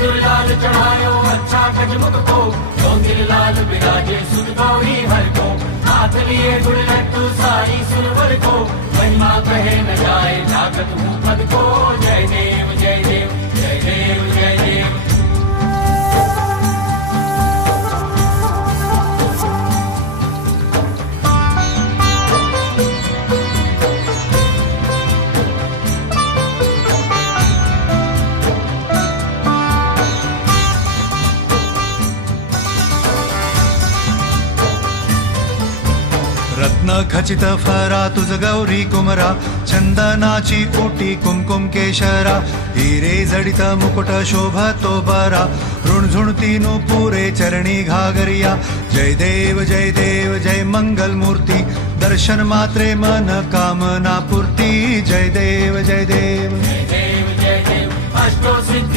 सिंदूर लाल चढ़ायो अच्छा गजमुख को, चौंदिल लाल बिराजे सुन गौरी हर को, हाथ लिए गुड़ लड्डू सारी सुरवर को, महिमा कहे न जाए जागत हूँ पद को। जय देव जय देव जय देव जय देव। रत्न खचित फरा तुझ गौरी कुमरा, चंदनाची ओटी कुमकुम केशरा, हिरे जडित मुकुट शोभतो बरा, ऋणझुणती पुरे चरणी घागरिया। जय देव जय मंगल मूर्ती, दर्शन मात्रे मन कामना पूर्ती। जय देव जय देव जय देव जय देव। अष्टो सिद्धि